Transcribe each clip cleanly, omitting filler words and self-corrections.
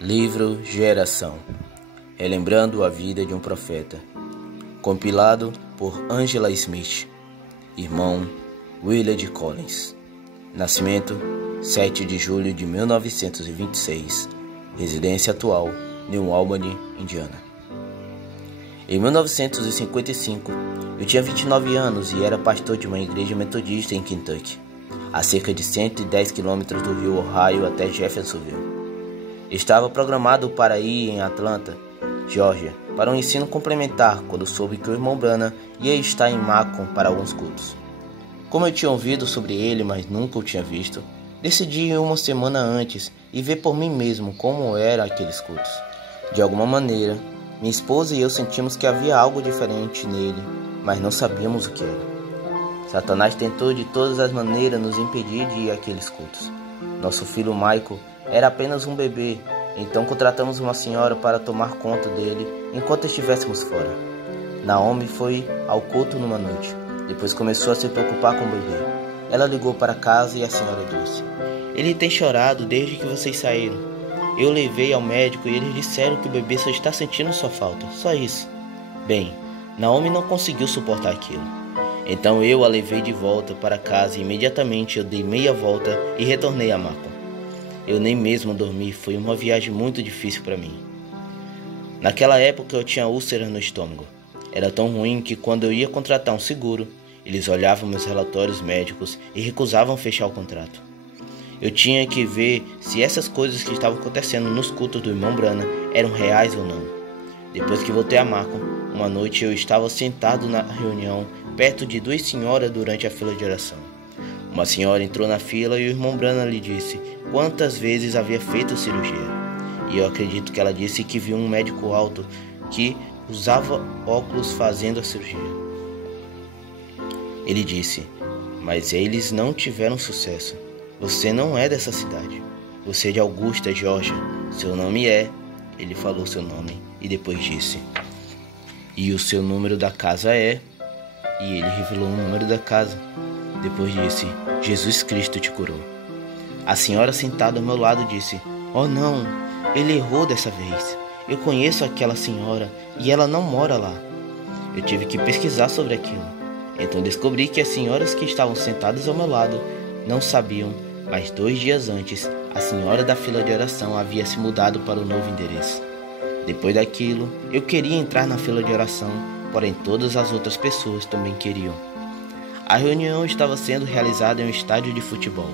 Livro Geração, relembrando a vida de um profeta, compilado por Angela Smith, irmão Willard Collins. Nascimento 7 de julho de 1926, residência atual New Albany, Indiana. Em 1955, eu tinha 29 anos e era pastor de uma igreja metodista em Kentucky, a cerca de 110 quilômetros do rio Ohio até Jeffersonville. Estava programado para ir em Atlanta, Geórgia, para um ensino complementar quando soube que o irmão Branham ia estar em Macon para alguns cultos. Como eu tinha ouvido sobre ele, mas nunca o tinha visto, decidi ir uma semana antes e ver por mim mesmo como eram aqueles cultos. De alguma maneira, minha esposa e eu sentimos que havia algo diferente nele, mas não sabíamos o que era. Satanás tentou de todas as maneiras nos impedir de ir àqueles cultos. Nosso filho Michael era apenas um bebê, então contratamos uma senhora para tomar conta dele enquanto estivéssemos fora. Naomi foi ao culto numa noite, depois começou a se preocupar com o bebê. Ela ligou para casa e a senhora disse: "Ele tem chorado desde que vocês saíram. Eu levei ao médico e eles disseram que o bebê só está sentindo sua falta, só isso." Bem, Naomi não conseguiu suportar aquilo. Então eu a levei de volta para casa e imediatamente eu dei meia volta e retornei a Macon. Eu nem mesmo dormi, foi uma viagem muito difícil para mim. Naquela época eu tinha úlcera no estômago. Era tão ruim que quando eu ia contratar um seguro, eles olhavam meus relatórios médicos e recusavam fechar o contrato. Eu tinha que ver se essas coisas que estavam acontecendo nos cultos do irmão Branham eram reais ou não. Depois que voltei a Macon, uma noite eu estava sentado na reunião perto de duas senhoras durante a fila de oração. Uma senhora entrou na fila e o irmão Branham lhe disse quantas vezes havia feito cirurgia. E eu acredito que ela disse que viu um médico alto que usava óculos fazendo a cirurgia. Ele disse: "Mas eles não tiveram sucesso. Você não é dessa cidade. Você é de Augusta, Geórgia. Seu nome é..." Ele falou seu nome e depois disse: "E o seu número da casa é..." E ele revelou o número da casa. Depois disse: "Jesus Cristo te curou." A senhora sentada ao meu lado disse: "Oh não, ele errou dessa vez. Eu conheço aquela senhora e ela não mora lá." Eu tive que pesquisar sobre aquilo. Então descobri que as senhoras que estavam sentadas ao meu lado não sabiam, mas 2 dias antes, a senhora da fila de oração havia se mudado para o novo endereço. Depois daquilo, eu queria entrar na fila de oração, porém todas as outras pessoas também queriam. A reunião estava sendo realizada em um estádio de futebol.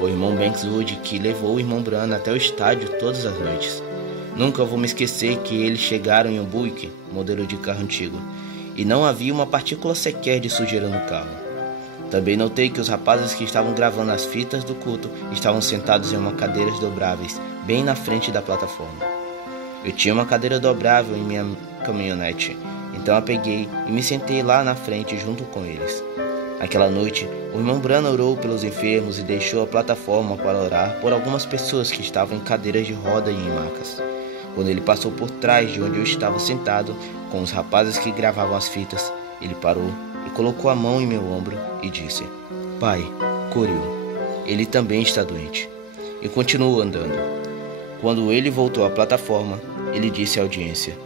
Foi o irmão Bankswood que levou o irmão Branham até o estádio todas as noites. Nunca vou me esquecer que eles chegaram em um Buick, modelo de carro antigo, e não havia uma partícula sequer de sujeira no carro. Também notei que os rapazes que estavam gravando as fitas do culto estavam sentados em uma cadeira dobráveis, bem na frente da plataforma. Eu tinha uma cadeira dobrável em minha caminhonete, então a peguei e me sentei lá na frente junto com eles. Naquela noite, o irmão Branham orou pelos enfermos e deixou a plataforma para orar por algumas pessoas que estavam em cadeiras de roda e em macas. Quando ele passou por trás de onde eu estava sentado, com os rapazes que gravavam as fitas, ele parou e colocou a mão em meu ombro e disse: "Pai, cure-o. Ele também está doente." E continuou andando. Quando ele voltou à plataforma, ele disse à audiência: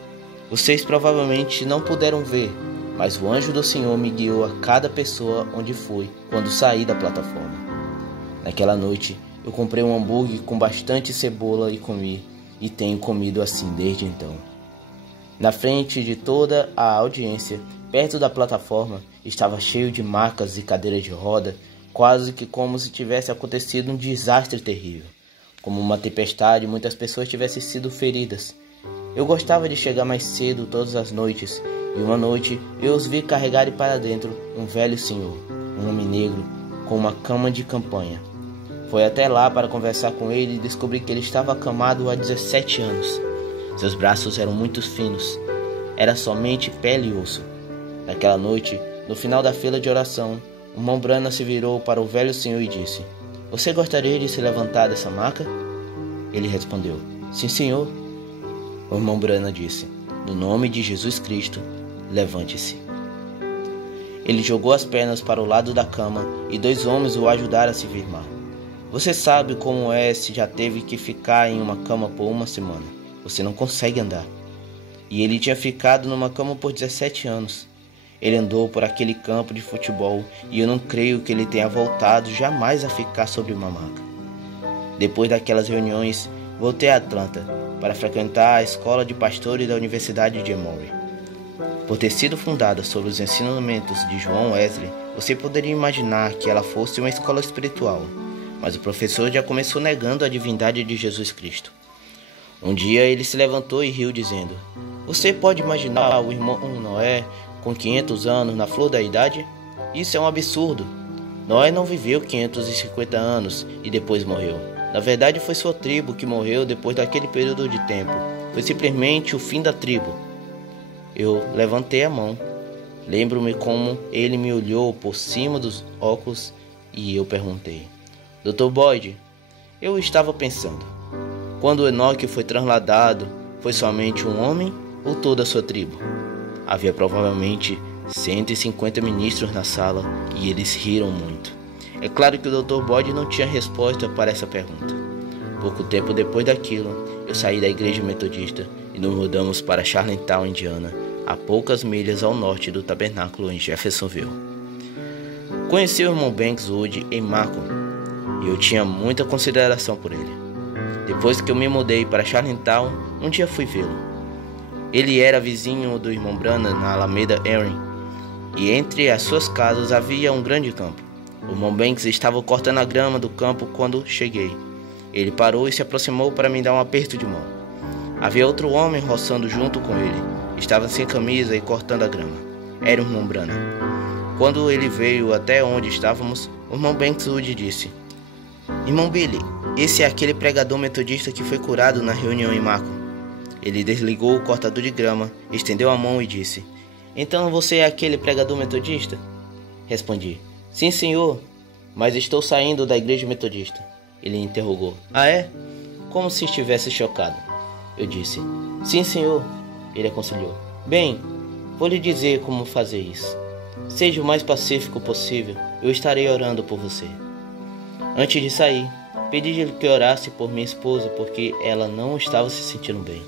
"Vocês provavelmente não puderam ver, mas o anjo do Senhor me guiou a cada pessoa onde fui quando saí da plataforma." Naquela noite, eu comprei um hambúrguer com bastante cebola e comi, e tenho comido assim desde então. Na frente de toda a audiência, perto da plataforma, estava cheio de macas e cadeiras de roda, quase que como se tivesse acontecido um desastre terrível. Como uma tempestade, muitas pessoas tivessem sido feridas. Eu gostava de chegar mais cedo todas as noites, e uma noite eu os vi carregarem para dentro um velho senhor, um homem negro, com uma cama de campanha. Fui até lá para conversar com ele e descobri que ele estava acamado há 17 anos. Seus braços eram muito finos, era somente pele e osso. Naquela noite, no final da fila de oração, o irmão Branham se virou para o velho senhor e disse: "Você gostaria de se levantar dessa maca?" Ele respondeu: "Sim, senhor." O irmão Branham disse: "No nome de Jesus Cristo, levante-se." Ele jogou as pernas para o lado da cama e 2 homens o ajudaram a se firmar. Você sabe como é se já teve que ficar em uma cama por uma semana. Você não consegue andar. E ele tinha ficado numa cama por 17 anos. Ele andou por aquele campo de futebol e eu não creio que ele tenha voltado jamais a ficar sobre uma maca. Depois daquelas reuniões, voltei a Atlanta para frequentar a escola de pastores da Universidade de Emory. Por ter sido fundada sobre os ensinamentos de João Wesley, você poderia imaginar que ela fosse uma escola espiritual, mas o professor já começou negando a divindade de Jesus Cristo. Um dia ele se levantou e riu dizendo: "Você pode imaginar o irmão Noé com 500 anos na flor da idade? Isso é um absurdo. Noé não viveu 550 anos e depois morreu. Na verdade foi sua tribo que morreu depois daquele período de tempo. Foi simplesmente o fim da tribo." Eu levantei a mão. Lembro-me como ele me olhou por cima dos óculos e eu perguntei: "Dr. Boyd, eu estava pensando, quando Enoque foi trasladado, foi somente um homem ou toda a sua tribo?" Havia provavelmente 150 ministros na sala e eles riram muito. É claro que o Dr. Boyd não tinha resposta para essa pergunta. Pouco tempo depois daquilo, eu saí da igreja metodista e nos mudamos para Charlottetown, Indiana, a poucas milhas ao norte do tabernáculo em Jeffersonville. Conheci o irmão Banks Wood em Macomb e eu tinha muita consideração por ele. Depois que eu me mudei para Charlottetown, um dia fui vê-lo. Ele era vizinho do irmão Branham na Alameda Erin, e entre as suas casas havia um grande campo. O irmão Banks estava cortando a grama do campo quando cheguei. Ele parou e se aproximou para me dar um aperto de mão. Havia outro homem roçando junto com ele. Estava sem camisa e cortando a grama. Era o irmão Branham. Quando ele veio até onde estávamos, o irmão Banks Wood disse: "Irmão Billy, esse é aquele pregador metodista que foi curado na reunião em Macomb." Ele desligou o cortador de grama, estendeu a mão e disse: "Então você é aquele pregador metodista?" Respondi: "Sim, senhor, mas estou saindo da igreja metodista." Ele interrogou: "Ah, é?" Como se estivesse chocado. Eu disse: "Sim, senhor." Ele aconselhou: "Bem, vou lhe dizer como fazer isso. Seja o mais pacífico possível, eu estarei orando por você." Antes de sair, pedi-lhe que orasse por minha esposa porque ela não estava se sentindo bem.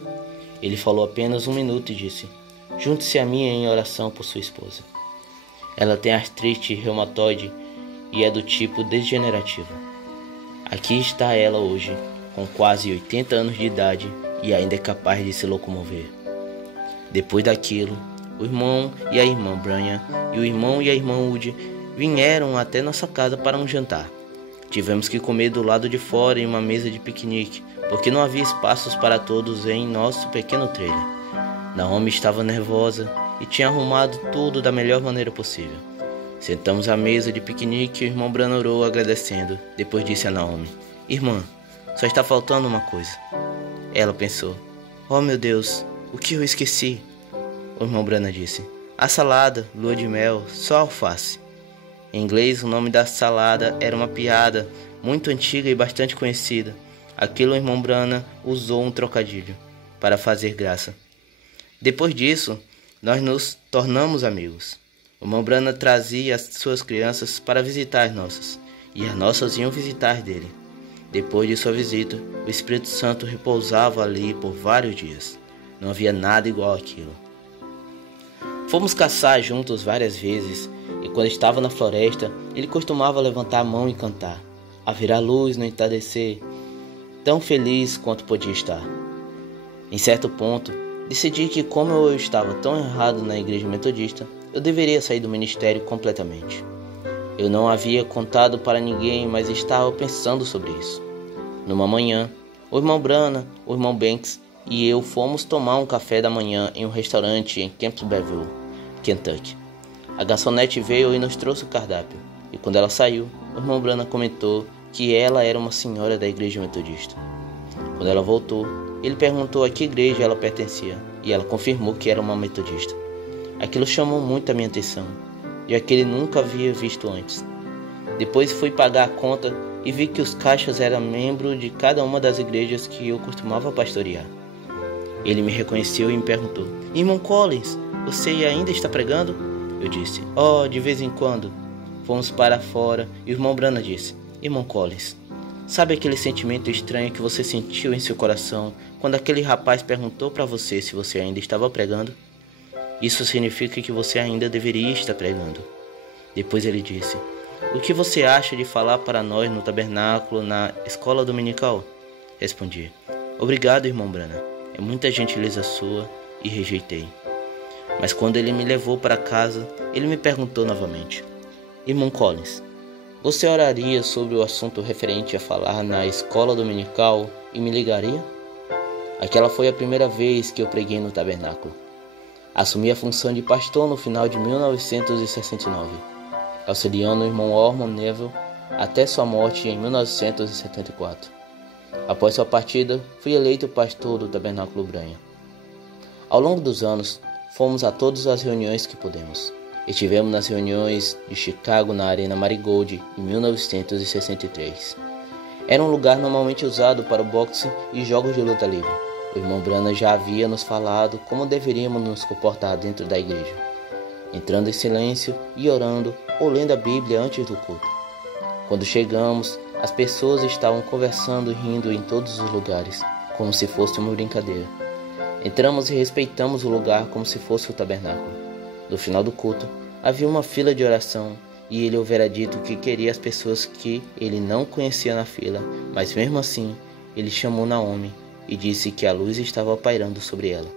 Ele falou apenas 1 minuto e disse: "Junte-se a mim em oração por sua esposa. Ela tem artrite reumatoide e é do tipo degenerativo. Aqui está ela hoje, com quase 80 anos de idade e ainda é capaz de se locomover." Depois daquilo, o irmão e a irmã Branham e o irmão e a irmã Wood vieram até nossa casa para um jantar. Tivemos que comer do lado de fora em uma mesa de piquenique, porque não havia espaços para todos em nosso pequeno trailer. Naomi estava nervosa e tinha arrumado tudo da melhor maneira possível. Sentamos à mesa de piquenique e o irmão Branham orou agradecendo. Depois disse a Naomi: "Irmã, só está faltando uma coisa." Ela pensou: "Oh meu Deus, o que eu esqueci?" O irmão Branham disse: "A salada, lua de mel, só alface." Em inglês, o nome da salada era uma piada muito antiga e bastante conhecida. Aquilo o irmão Branham usou um trocadilho para fazer graça. Depois disso, nós nos tornamos amigos. O irmão Branham trazia as suas crianças para visitar as nossas, e as nossas iam visitar dele. Depois de sua visita, o Espírito Santo repousava ali por vários dias. Não havia nada igual àquilo. Fomos caçar juntos várias vezes, e quando estava na floresta, ele costumava levantar a mão e cantar: "Haverá luz no entardecer", tão feliz quanto podia estar. Em certo ponto, decidi que como eu estava tão errado na igreja metodista, eu deveria sair do ministério completamente. Eu não havia contado para ninguém, mas estava pensando sobre isso. Numa manhã, o irmão Branham, o irmão Banks e eu fomos tomar um café da manhã em um restaurante em Campbellville, Kentucky. A garçonete veio e nos trouxe o cardápio, e quando ela saiu, o irmão Branham comentou que ela era uma senhora da igreja metodista. Quando ela voltou, ele perguntou a que igreja ela pertencia, e ela confirmou que era uma metodista. Aquilo chamou muito a minha atenção, já que ele nunca havia visto antes. Depois fui pagar a conta e vi que os caixas eram membros de cada uma das igrejas que eu costumava pastorear. Ele me reconheceu e me perguntou: "Irmão Collins, você ainda está pregando?" Eu disse: "Oh, de vez em quando." Fomos para fora e o irmão Branham disse: "Irmão Collins, Sabe aquele sentimento estranho que você sentiu em seu coração quando aquele rapaz perguntou para você se você ainda estava pregando? Isso significa que você ainda deveria estar pregando. Depois ele disse: o que você acha de falar para nós no tabernáculo, na escola dominical? Respondi: obrigado, irmão Branham. É muita gentileza sua, e rejeitei. Mas quando ele me levou para casa, ele me perguntou novamente: irmão Collins, você oraria sobre o assunto referente a falar na escola dominical e me ligaria? Aquela foi a primeira vez que eu preguei no tabernáculo. Assumi a função de pastor no final de 1969, auxiliando o irmão Ormond Neville até sua morte em 1974. Após sua partida, fui eleito pastor do Tabernáculo Branham. Ao longo dos anos, fomos a todas as reuniões que pudemos. Estivemos nas reuniões de Chicago na Arena Marigold em 1963. Era um lugar normalmente usado para o boxe e jogos de luta livre. O irmão Branham já havia nos falado como deveríamos nos comportar dentro da igreja, entrando em silêncio e orando ou lendo a Bíblia antes do culto. Quando chegamos, as pessoas estavam conversando e rindo em todos os lugares, como se fosse uma brincadeira. Entramos e respeitamos o lugar como se fosse o tabernáculo. No final do culto, havia uma fila de oração e ele houvera dito que queria as pessoas que ele não conhecia na fila, mas mesmo assim, ele chamou Naomi e disse que a luz estava pairando sobre ela.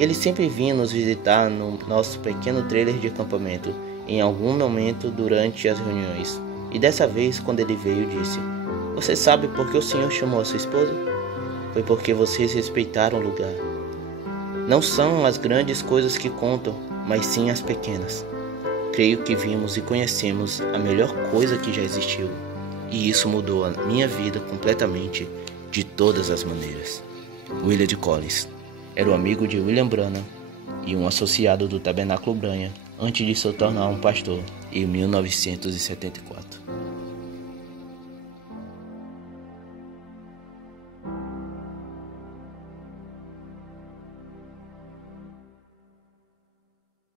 Ele sempre vinha nos visitar no nosso pequeno trailer de acampamento em algum momento durante as reuniões. E dessa vez, quando ele veio, disse: você sabe por que o Senhor chamou a sua esposa? Foi porque vocês respeitaram o lugar. Não são as grandes coisas que contam, mas sim as pequenas. Creio que vimos e conhecemos a melhor coisa que já existiu, e isso mudou a minha vida completamente, de todas as maneiras. William de Collins era o amigo de William Branham e um associado do Tabernáculo Branham antes de se tornar um pastor em 1974.